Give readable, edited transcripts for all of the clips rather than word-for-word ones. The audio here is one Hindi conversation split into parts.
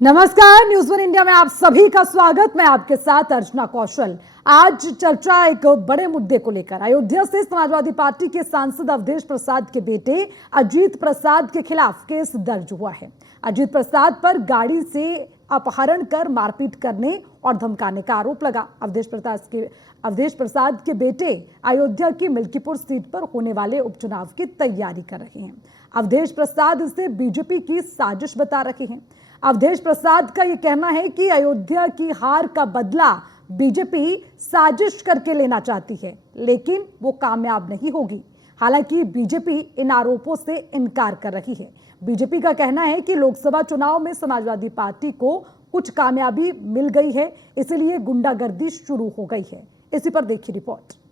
नमस्कार, न्यूज़ वन इंडिया में आप सभी का स्वागत। मैं आपके साथ अर्चना कौशल। आज चर्चा एक बड़े मुद्दे को लेकर। अयोध्या से समाजवादी पार्टी के सांसद अवधेश प्रसाद के बेटे अजीत प्रसाद के खिलाफ केस दर्ज हुआ है। अजीत प्रसाद पर गाड़ी से अपहरण कर मारपीट करने और धमकाने का आरोप लगा। अवधेश प्रसाद के बेटे अयोध्या की मिल्कीपुर सीट पर होने वाले उपचुनाव की तैयारी कर रहे हैं। अवधेश प्रसाद इसे बीजेपी की साजिश बता रहे हैं। अवधेश प्रसाद का यह कहना है कि अयोध्या की हार का बदला बीजेपी साजिश करके लेना चाहती है, लेकिन वो कामयाब नहीं होगी। हालांकि बीजेपी इन आरोपों से इनकार कर रही है। बीजेपी का कहना है कि लोकसभा चुनाव में समाजवादी पार्टी को कुछ कामयाबी मिल गई है, इसलिए गुंडागर्दी शुरू हो गई है। इसी पर देखिए रिपोर्ट।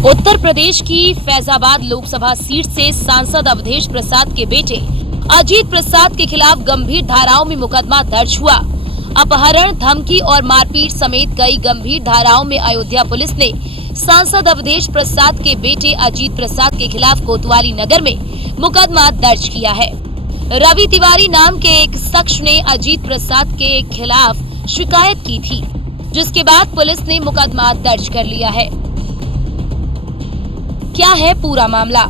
उत्तर प्रदेश की फैजाबाद लोकसभा सीट से सांसद अवधेश प्रसाद के बेटे अजीत प्रसाद के खिलाफ गंभीर धाराओं में मुकदमा दर्ज हुआ। अपहरण, धमकी और मारपीट समेत कई गंभीर धाराओं में अयोध्या पुलिस ने सांसद अवधेश प्रसाद के बेटे अजीत प्रसाद के खिलाफ कोतवाली नगर में मुकदमा दर्ज किया है। रवि तिवारी नाम के एक शख्स ने अजीत प्रसाद के खिलाफ शिकायत की थी, जिसके बाद पुलिस ने मुकदमा दर्ज कर लिया है। क्या है पूरा मामला?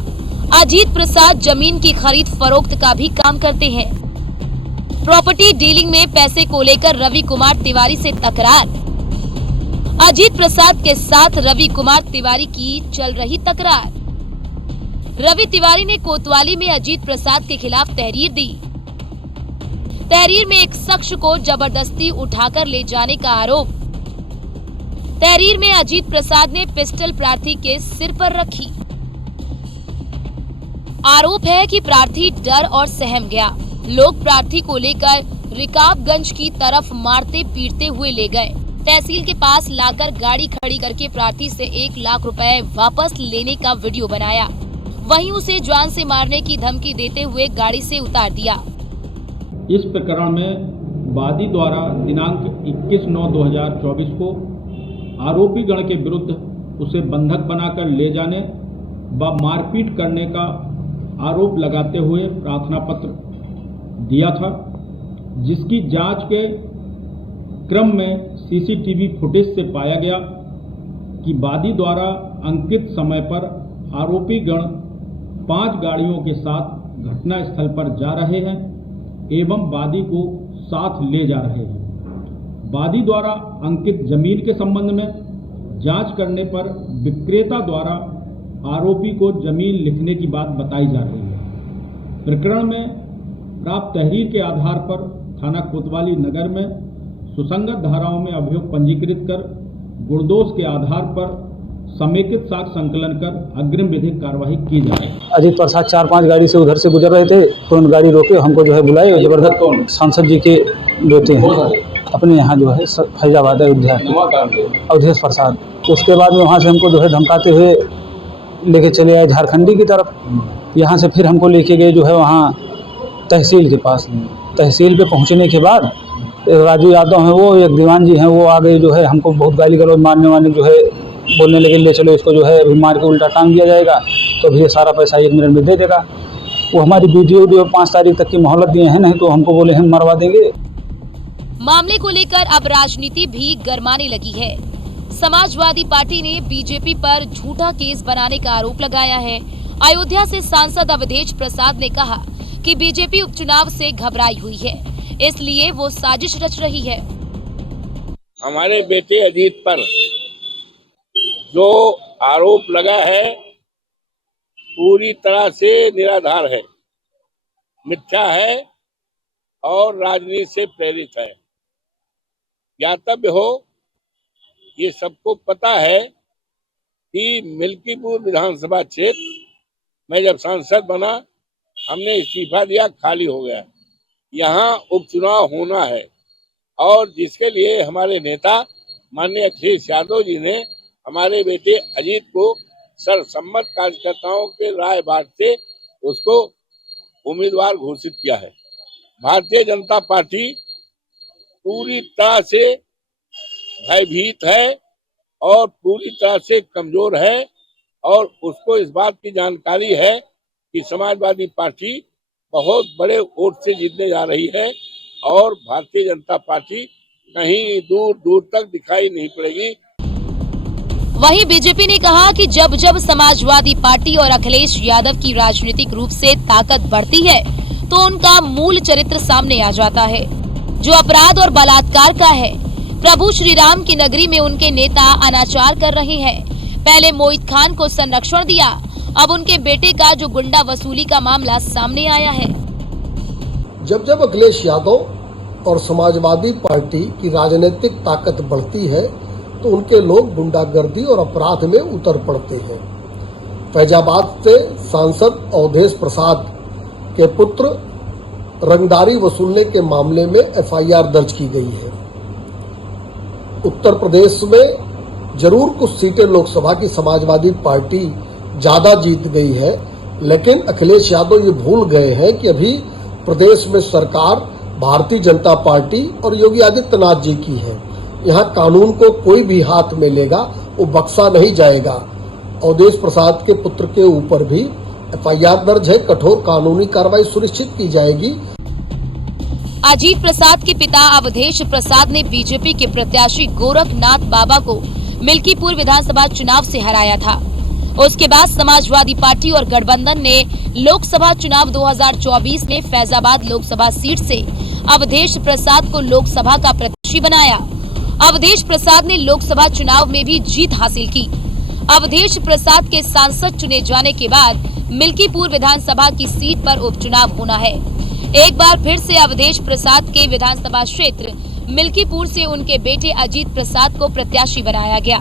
अजीत प्रसाद जमीन की खरीद फरोख्त का भी काम करते हैं। प्रॉपर्टी डीलिंग में पैसे को लेकर रवि कुमार तिवारी से तकरार। अजीत प्रसाद के साथ रवि कुमार तिवारी की चल रही तकरार। रवि तिवारी ने कोतवाली में अजीत प्रसाद के खिलाफ तहरीर दी। तहरीर में एक शख्स को जबरदस्ती उठाकर ले जाने का आरोप। तहरीर में अजीत प्रसाद ने पिस्टल प्रार्थी के सिर पर रखी। आरोप है कि प्रार्थी डर और सहम गया। लोग प्रार्थी को लेकर रिकाबगंज की तरफ मारते पीटते हुए ले गए। तहसील के पास लाकर गाड़ी खड़ी करके प्रार्थी से 1 लाख रुपए वापस लेने का वीडियो बनाया। वहीं उसे जान से मारने की धमकी देते हुए गाड़ी से उतार दिया। इस प्रकरण में वादी द्वारा दिनांक 21/9/2024 को आरोपी गण के विरुद्ध उसे बंधक बनाकर ले जाने व मारपीट करने का आरोप लगाते हुए प्रार्थना पत्र दिया था, जिसकी जांच के क्रम में सीसीटीवी फुटेज से पाया गया कि वादी द्वारा अंकित समय पर आरोपी गण 5 गाड़ियों के साथ घटना स्थल पर जा रहे हैं एवं वादी को साथ ले जा रहे हैं। वादी द्वारा अंकित जमीन के संबंध में जांच करने पर विक्रेता द्वारा आरोपी को जमीन लिखने की बात बताई जा रही है। प्रकरण में प्राप्त तहरीर के आधार पर थाना कोतवाली नगर में सुसंगत धाराओं में अभियोग पंजीकृत कर गुणदोष के आधार पर समेकित साक्ष्य संकलन कर अग्रिम विधिक कार्रवाई की जा रही है। अजीत प्रसाद 4-5 गाड़ी से उधर से गुजर रहे थे, तो गाड़ी रोके, हमको जो है बुलाए। जबरदस्त सांसद जी के बेटे हैं अपने यहाँ जो है फैजाबाद अयोध्या अवधेश प्रसाद। उसके बाद में वहाँ से हमको जो है धमकाते हुए लेके चले आए झारखंडी की तरफ। यहाँ से फिर हमको लेके गए जो है वहाँ तहसील के पास। तहसील पे पहुँचने के बाद राजू यादव हैं, वो एक दीवान जी हैं, वो आ गए जो है हमको बहुत गाली गलौज मारने वाले जो है बोलने लगे, ले चलो इसको जो है अभी मार के उल्टा टांग दिया जाएगा, तो भी ये सारा पैसा 1 मिनट में दे देगा। वो हमारी वीडियो 5 तारीख तक की मोहलत दिए हैं, नहीं तो हमको बोले हम मरवा देंगे। मामले को लेकर अब राजनीति भी गरमाने लगी है। समाजवादी पार्टी ने बीजेपी पर झूठा केस बनाने का आरोप लगाया है। अयोध्या से सांसद अवधेश प्रसाद ने कहा कि बीजेपी उपचुनाव से घबराई हुई है, इसलिए वो साजिश रच रही है। हमारे बेटे अजीत पर जो आरोप लगा है पूरी तरह से निराधार है, मिथ्या है और राजनीति से प्रेरित है। ज्ञातव्य हो, ये सबको पता है कि मिल्कीपुर विधानसभा क्षेत्र में जब सांसद बना, हमने इस्तीफा दिया, खाली हो गया। यहाँ उपचुनाव होना है और जिसके लिए हमारे नेता माननीय अखिलेश यादव जी ने हमारे बेटे अजीत को सर्वसम्मत कार्यकर्ताओं के राय बांटते उसको उम्मीदवार घोषित किया है। भारतीय जनता पार्टी पूरी तरह से भयभीत है और पूरी तरह से कमजोर है और उसको इस बात की जानकारी है कि समाजवादी पार्टी बहुत बड़े वोट से जीतने जा रही है और भारतीय जनता पार्टी कहीं दूर दूर तक दिखाई नहीं पड़ेगी। वहीं बीजेपी ने कहा कि जब जब समाजवादी पार्टी और अखिलेश यादव की राजनीतिक रूप से ताकत बढ़ती है तो उनका मूल चरित्र सामने आ जाता है, जो अपराध और बलात्कार का है। प्रभु श्री राम की नगरी में उनके नेता अनाचार कर रहे हैं। पहले मोहित खान को संरक्षण दिया, अब उनके बेटे का जो गुंडा वसूली का मामला सामने आया है। जब जब अखिलेश यादव और समाजवादी पार्टी की राजनीतिक ताकत बढ़ती है तो उनके लोग गुंडागर्दी और अपराध में उतर पड़ते हैं। फैजाबाद से सांसद अवधेश प्रसाद के पुत्र रंगदारी वसूलने के मामले में एफआईआर दर्ज की गई है। उत्तर प्रदेश में जरूर कुछ सीटें लोकसभा की समाजवादी पार्टी ज्यादा जीत गई है, लेकिन अखिलेश यादव ये भूल गए हैं कि अभी प्रदेश में सरकार भारतीय जनता पार्टी और योगी आदित्यनाथ जी की है। यहाँ कानून को कोई भी हाथ में लेगा वो बख्शा नहीं जाएगा। अवधेश प्रसाद के पुत्र के ऊपर भी एफआईआर दर्ज है, कठोर कानूनी कार्रवाई सुनिश्चित की जाएगी। अजीत प्रसाद के पिता अवधेश प्रसाद ने बीजेपी के प्रत्याशी गोरखनाथ बाबा को मिल्कीपुर विधानसभा चुनाव से हराया था। उसके बाद समाजवादी पार्टी और गठबंधन ने लोकसभा चुनाव 2024 में फैजाबाद लोकसभा सीट से अवधेश प्रसाद को लोकसभा का प्रत्याशी बनाया। अवधेश प्रसाद ने लोकसभा चुनाव में भी जीत हासिल की। अवधेश प्रसाद के सांसद चुने जाने के बाद मिल्कीपुर विधानसभा की सीट पर उपचुनाव होना है। एक बार फिर से अवधेश प्रसाद के विधानसभा क्षेत्र मिल्कीपुर से उनके बेटे अजीत प्रसाद को प्रत्याशी बनाया गया।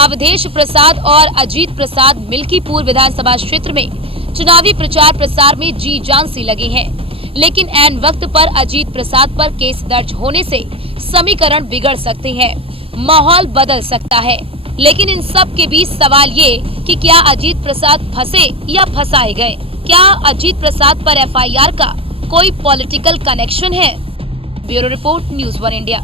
अवधेश प्रसाद और अजीत प्रसाद मिल्कीपुर विधानसभा क्षेत्र में चुनावी प्रचार प्रसार में जी जान से लगे हैं, लेकिन ऐन वक्त पर अजीत प्रसाद पर केस दर्ज होने से समीकरण बिगड़ सकते हैं, माहौल बदल सकता है। लेकिन इन सब के बीच सवाल ये कि क्या अजीत प्रसाद फंसे या फंसाए गए? क्या अजीत प्रसाद पर एफआईआर का कोई पॉलिटिकल कनेक्शन है? Bureau report, news 1 India.